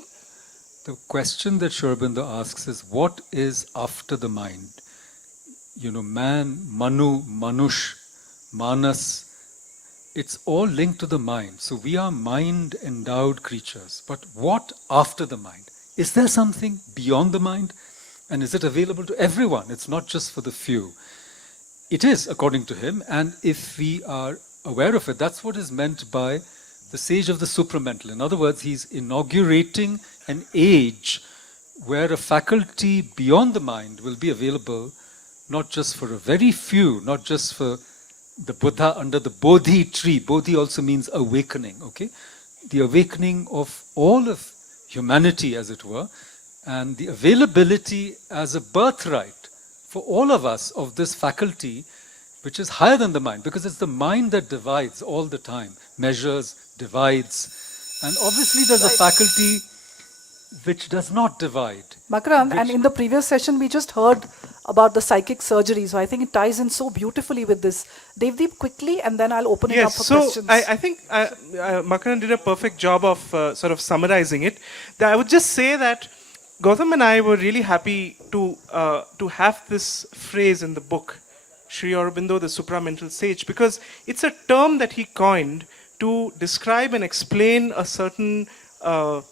the question that Sri Aurobindo asks is, what is after the mind? Man, Manu, Manush, Manas, it's all linked to the mind. So we are mind-endowed creatures. But what after the mind? Is there something beyond the mind? And is it available to everyone? It's not just for the few. It is, according to him, and if we are aware of it. That's what is meant by the sage of the supramental. In other words, he's inaugurating an age where a faculty beyond the mind will be available, not just for a very few, not just for the Buddha under the Bodhi tree. Bodhi also means awakening, okay? The awakening of all of humanity, as it were, and the availability as a birthright for all of us of this faculty, which is higher than the mind, because it's the mind that divides all the time, measures, divides, and obviously there's a faculty which does not divide. Makarand, and in the previous session, we just heard about the psychic surgery. So I think it ties in so beautifully with this. Devdip, quickly, and then I'll open it up for questions. I think Makarand did a perfect job of sort of summarizing it. I would just say that Gautam and I were really happy to have this phrase in the book, Sri Aurobindo, the supramental sage, because it's a term that he coined to describe and explain a certain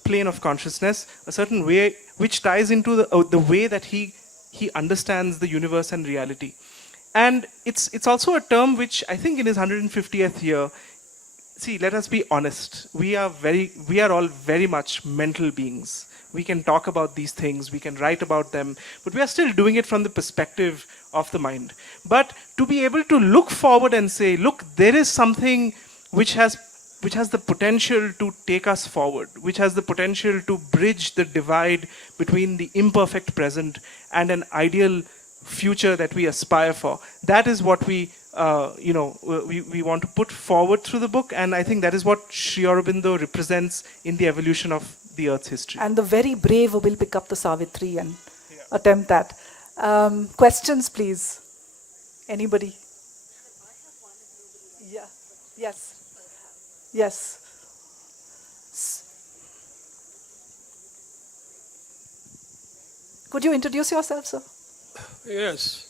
plane of consciousness, a certain way which ties into the way that he understands the universe and reality. And it's also a term which I think in his 150th year, see, let us be honest, we are all very much mental beings. We can talk about these things, we can write about them, but we are still doing it from the perspective of the mind. But to be able to look forward and say, look, there is something which has the potential to take us forward, which has the potential to bridge the divide between the imperfect present and an ideal future that we aspire for. That is what we want to put forward through the book, and I think that is what Sri Aurobindo represents in the evolution of the Earth's history. And the very brave will pick up the Savitri and attempt that. Questions, please. Anybody? Yeah. Yes. Yes. Could you introduce yourself, sir? Yes.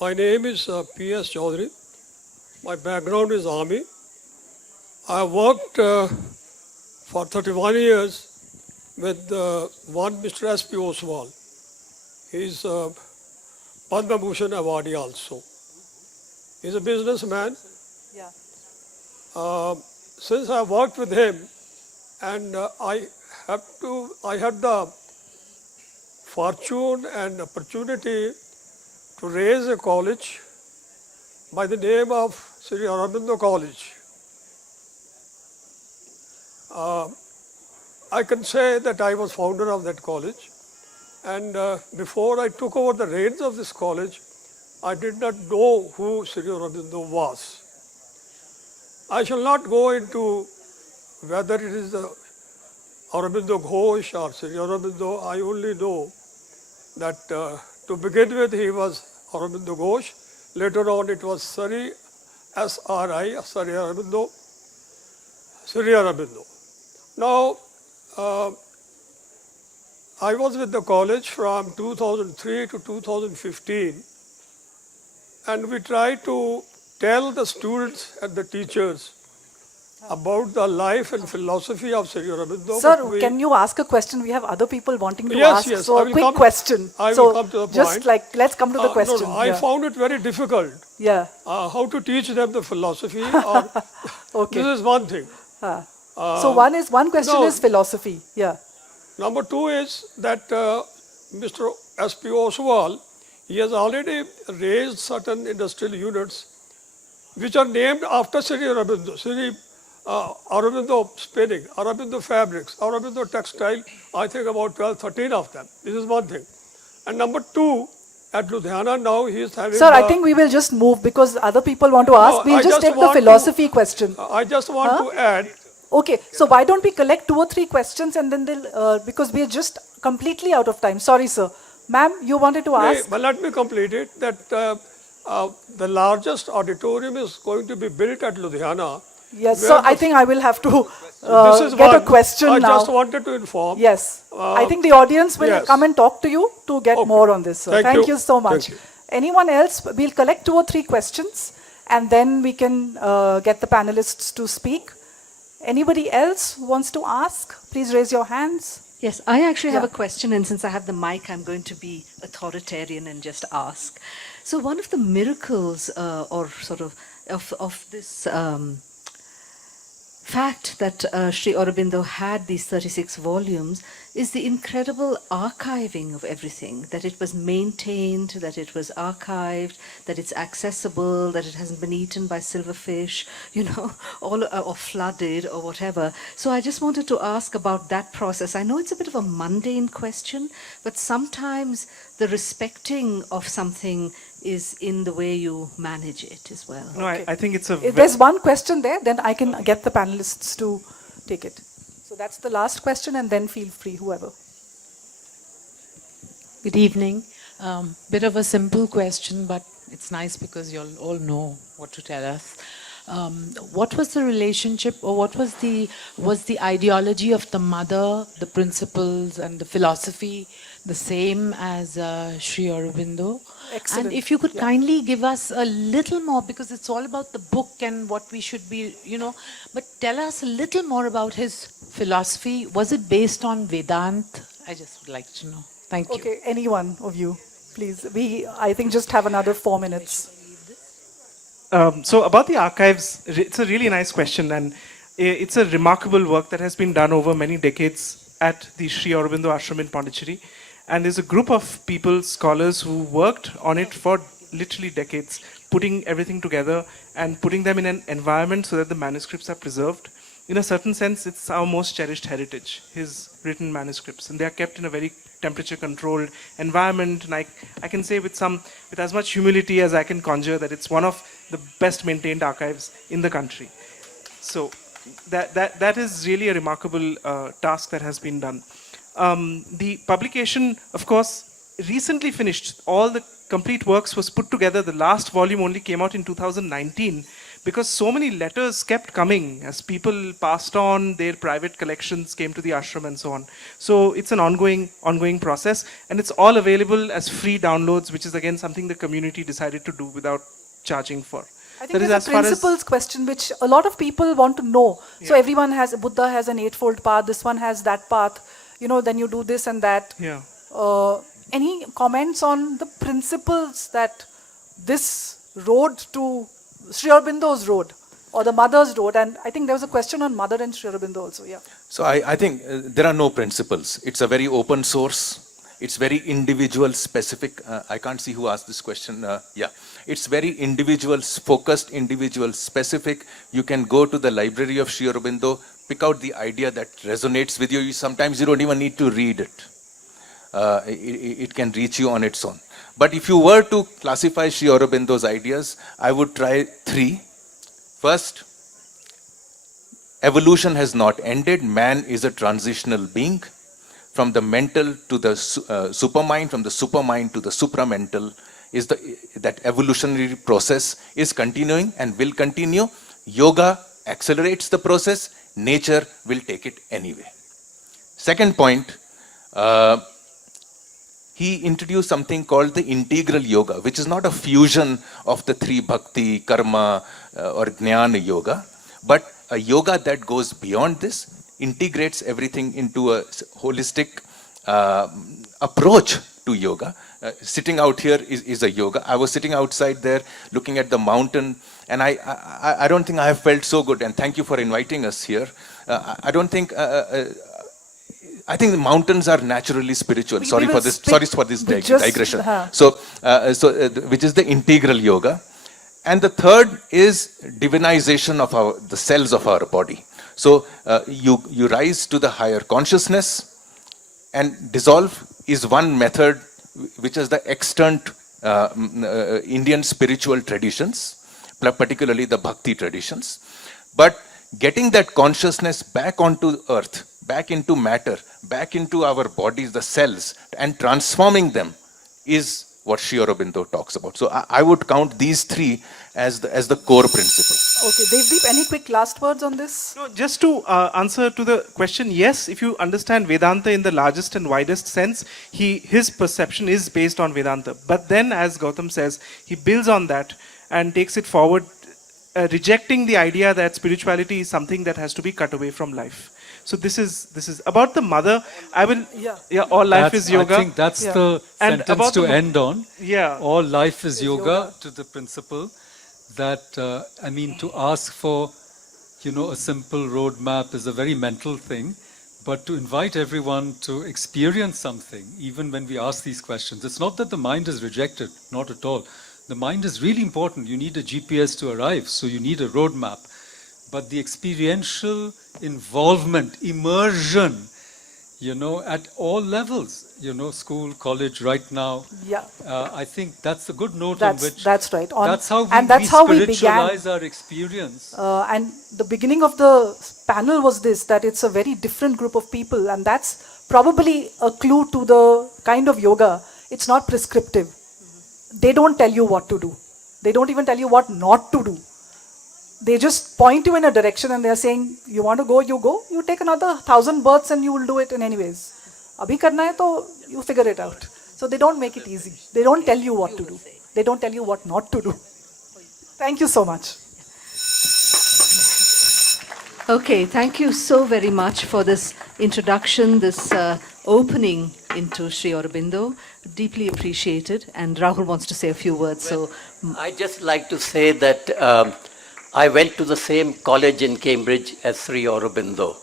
My name is P.S. Chaudhary. My background is Army. I worked for 31 years with one Mr. S.P. Oswal. He's a Padma Bhushan awardee also. He's a businessman. Yeah. Since I worked with him, and I had the fortune and opportunity to raise a college by the name of Sri Aurobindo College. I can say that I was founder of that college, and before I took over the reins of this college, I did not know who Sri Aurobindo was. I shall not go into whether it is the Aurobindo Ghosh or Sri Aurobindo. I only know that to begin with he was Aurobindo Ghosh. Later on it was Sri S.R.I. Sri Aurobindo. Sri Aurobindo. Now I was with the college from 2003 to 2015, and we tried to tell the students and the teachers about the life and philosophy of Sri Aurobindo. Sir, can you ask a question? We have other people wanting to Yes, ask. yes, So I a will quick come- question. I will So come to the just point. like, let's come to the question. I Yeah. found it very difficult Yeah. how to teach them the philosophy. Or Okay. This is one thing. So one question no. is philosophy. Yeah. Number two is that Mr. S.P. Oswal, he has already raised certain industrial units which are named after Sri Aurobindo. Sri Aurobindo Spinning, Aurobindo Fabrics, Aurobindo Textile, I think about 12, 13 of them. This is one thing. And number two, at Ludhiana now he is having... Sir, I think we will just move because other people want to ask. We'll I just just take the want to- philosophy question. I just want to add, Okay, so why don't we collect 2 or 3 questions and then they'll, because we are just completely out of time. Sorry, sir. Ma'am, you wanted to ask? but let me complete it, that the largest auditorium is going to be built at Ludhiana. Yes, where so I the- think I will have to This is get a one. question I now. just wanted to inform. Yes, I think the audience will yes. come and talk to you to get Okay. more on this. Sir. Thank Thank you. you so much. Thank you. Anyone else? We'll collect 2 or 3 questions and then we can get the panelists to speak. Anybody else who wants to ask? Please raise your hands. Yes, I actually have Yeah. a question, and since I have the mic, I'm going to be authoritarian and just ask. So one of the miracles or sort of of this fact that Sri Aurobindo had these 36 volumes is the incredible archiving of everything, that it was maintained, that it was archived, that it's accessible, that it hasn't been eaten by silverfish, or flooded or whatever. So I just wanted to ask about that process. I know it's a bit of a mundane question, but sometimes the respecting of something is in the way you manage it as well. No, I think it's a... If there's one question there, then I can get the panelists to take it. So that's the last question, and then feel free, whoever. Good evening. Bit of a simple question, but it's nice because you'll all know what to tell us. What was the relationship, or what was the ideology of the mother, the principles and the philosophy the same as Sri Aurobindo? Excellent. And if you could kindly give us a little more, because it's all about the book and what we should be, but tell us a little more about his philosophy. Was it based on Vedanta? I just would like to know. Thank you. Okay, any one of you, please. I think, just have another 4 minutes. So about the archives, it's a really nice question, and it's a remarkable work that has been done over many decades at the Sri Aurobindo Ashram in Pondicherry. And there's a group of people, scholars, who worked on it for literally decades, putting everything together and putting them in an environment so that the manuscripts are preserved. In a certain sense, it's our most cherished heritage, his written manuscripts. And they are kept in a very temperature-controlled environment. And I can say with as much humility as I can conjure that it's one of the best maintained archives in the country. So that is really a remarkable task that has been done. The publication, of course, recently finished. All the complete works was put together. The last volume only came out in 2019 because so many letters kept coming as people passed on, their private collections came to the ashram and so on. So it's an ongoing process, and it's all available as free downloads, which is again something the community decided to do without charging for. I think there's a principles question which a lot of people want to know. Yeah. So everyone Buddha has an eightfold path, this one has that path. Then you do this and that. Yeah. Any comments on the principles that this road to Sri Aurobindo's road, or the mother's road? And I think there was a question on mother and Sri Aurobindo also, yeah. So I think there are no principles. It's a very open source. It's very individual specific. I can't see who asked this question. Yeah. It's very individual, focused, individual specific. You can go to the library of Sri Aurobindo, pick out the idea that resonates with you. Sometimes you don't even need to read it. It can reach you on its own. But if you were to classify Sri Aurobindo's ideas, I would try 3. First, evolution has not ended. Man is a transitional being. From the mental to the supermind, from the supermind to the supramental, that evolutionary process is continuing and will continue. Yoga accelerates the process. Nature will take it anyway. Second point, he introduced something called the integral yoga, which is not a fusion of the 3 bhakti, karma, or jnana yoga, but a yoga that goes beyond this, integrates everything into a holistic approach to yoga. Sitting out here is a yoga. I was sitting outside there looking at the mountain, and I don't think I have felt so good, and thank you for inviting us here. I don't think, I think the mountains are naturally spiritual. Sorry for this digression. So, which is the integral yoga. And the third is divinization of the cells of our body. So you rise to the higher consciousness, and dissolve is one method, which is the extant Indian spiritual traditions, particularly the bhakti traditions. But getting that consciousness back onto earth, back into matter, back into our bodies, the cells, and transforming them is what Sri Aurobindo talks about. So I would count these 3 as the core principle. Okay, Devdip, any quick last words on this? No, just to answer to the question, yes, if you understand Vedanta in the largest and widest sense, his perception is based on Vedanta. But then, as Gautam says, he builds on that and takes it forward, rejecting the idea that spirituality is something that has to be cut away from life. So this is about the mother. All life is yoga. I think that's the sentence to end on. Yeah. All life is yoga, to the principle. that, I mean, to ask for, you know, a simple roadmap is a very mental thing, but to invite everyone to experience something, even when we ask these questions, it's not that the mind is rejected, not at all. The mind is really important. You need a GPS to arrive, so you need a roadmap. But the experiential involvement, immersion, you know, at all levels, you know, school, college, right now. Yeah. I think that's a good note on which. That's right. That's how and that's how we began. spiritualize our experience. And the beginning of the panel was this, that it's a very different group of people, and that's probably a clue to the kind of yoga. It's not prescriptive. They don't tell you what to do. They don't even tell you what not to do. They just point you in a direction and they're saying, you want to go, you go. You take another 1,000 births and you will do it in anyways. Abhi karna hai to you figure it out. So they don't make it easy. They don't tell you what to do. They don't tell you what not to do. Thank you so much. Okay, thank you so very much for this introduction, this opening into Sri Aurobindo. Deeply appreciated. And Rahul wants to say a few words. So I'd just like to say that I went to the same college in Cambridge as Sri Aurobindo,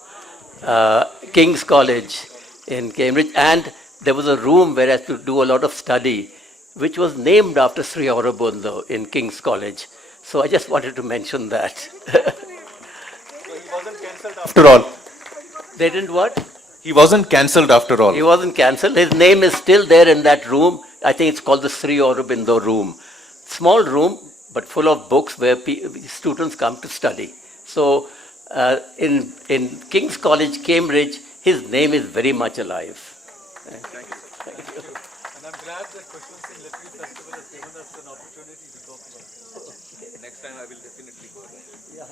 King's College in Cambridge, and there was a room where I had to do a lot of study, which was named after Sri Aurobindo in King's College. So I just wanted to mention that. So he wasn't cancelled after all. They didn't what? He wasn't cancelled after all. He wasn't cancelled. His name is still there in that room. I think it's called the Sri Aurobindo room. Small room, but full of books where students come to study. So in King's College, Cambridge, his name is very much alive. Thank you. And I'm glad that Khushwant Singh Literary Festival has given us an opportunity to talk about it. Next time I will definitely go there. Yeah.